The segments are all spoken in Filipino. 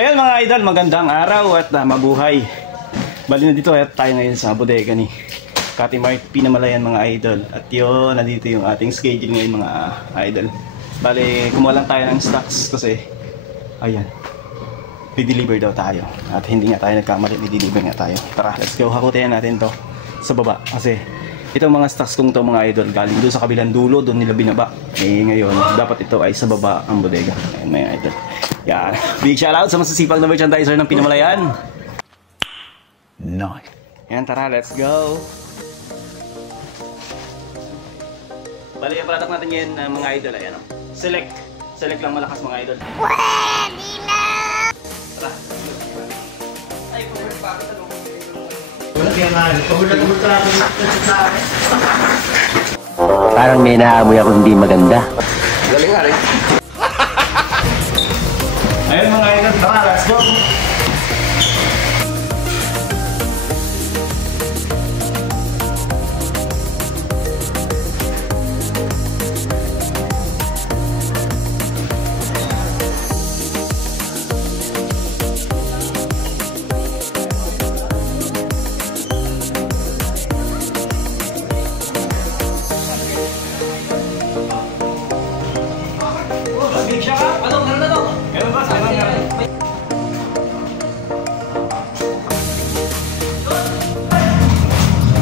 Ayan mga idol, magandang araw at mabuhay. Bali na dito tayo ngayon sa bodega ni Kati Mart Pinamalayan mga idol. At yun, nandito yung ating schedule ngayon mga idol. Bali, kumuha lang tayo ng stocks kasi ayan, i-deliver daw tayo. At hindi nga tayo nagkamali, i-deliver nga tayo. Tara, let's go, hakutayan natin to sa baba. Kasi itong mga stocks kong to mga idol, galing doon sa kabilang dulo, doon nila binaba. Eh ngayon, dapat ito ay sa baba ang bodega. Ayan mga idol. Yan. Big shoutout sa masasipag na merchandiser ng Pinamalayan. Nice. Yan, tara, let's go. Bali, ang product natin ngayon mga idol ay ano? Select. Select lang malakas mga idol. Pwede na! Tara. Ay, cover pa ako sa loob. Wala kaya nga, pahula-pahula sa akin. Parang may naamoy ako hindi maganda. Galing nga rin. Ayun mga idol, tara, let's go.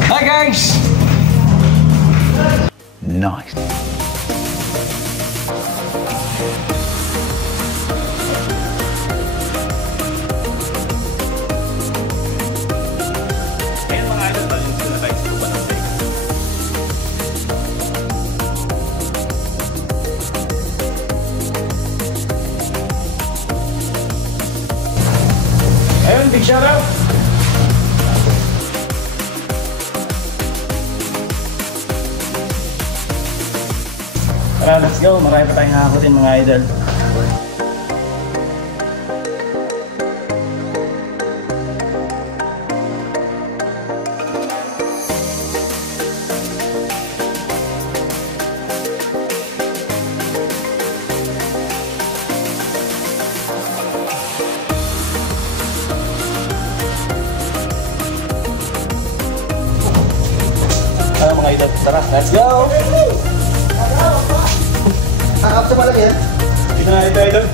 Hi guys! Nice. Ayan mga idol, balik na tayo sa lupa ng bodega. Ayun, big shoutout! Tara, let's go. Marami pa tayong hakutin mga idol. Tara mga idol, tara, let's go! Kakap sa malaki yan. Dito na ito idol.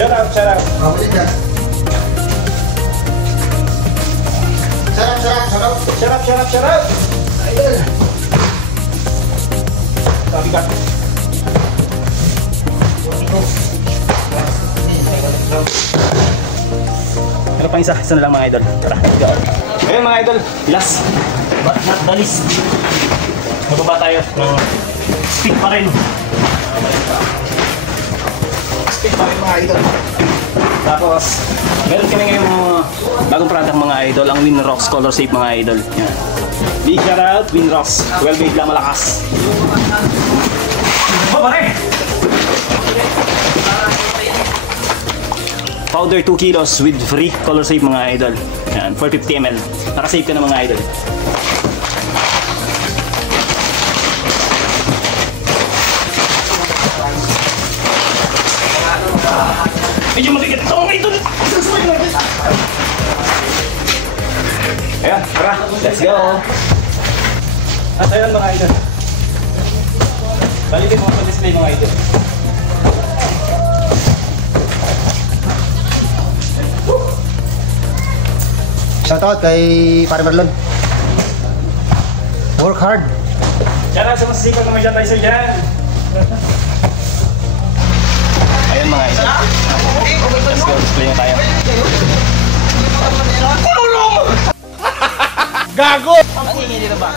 Shout out, shout out. Mabulit yan. Sarap, sarap, sarap. Shout out, shout out, shout out! Ayun. Sabi ka. Ano pang isa? Isa na lang mga idol. Tara, let's go. Ayun mga idol, last but not the least. Mababa tayo ng speed pa rin. Speed pa rin mga idol. Tapos, meron kami ngayong bagong product mga idol, ang Winrox Color Safe mga idol. Yan. Big shout out, Winrox. Well made lang, malakas. Oh, pare! Powder 2 kilos with free color safe mga idol. Yan, 450 ml. Nakasave ka na mga idol. Medyo mabigat ito mga idol. Ayan, tara, let's go. At ayun mga idol, balikin mo sa display mga idol. Shoutout kay Pare Marlon. Work hard. Shout out sa masasipag na merchandiser dyan. Ayun mga idol. Let's go, display na tayo. Gago! Ang ingin dito ba?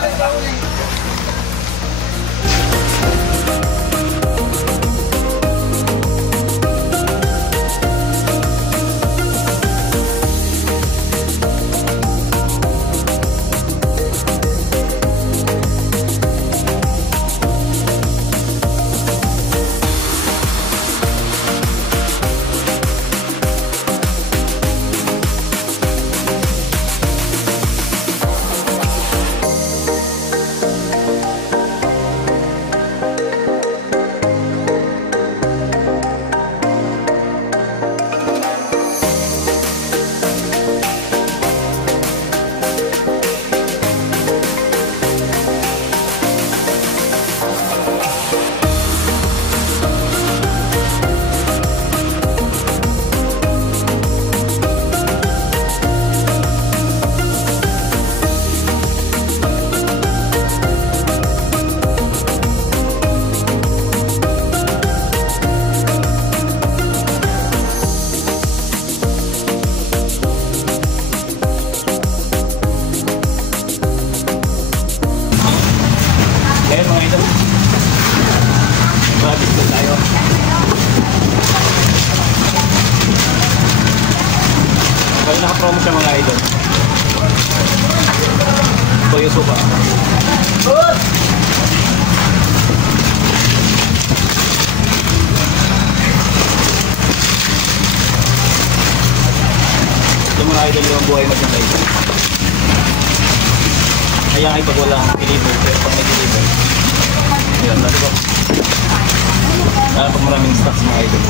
naka-promo siya mga idol. Toyo Suka. Ito mga idol yung buhay mag-idol. Kaya ay pag walang deliver, pero pag may deliver, yan, nalito. Pag maraming stocks mga idol.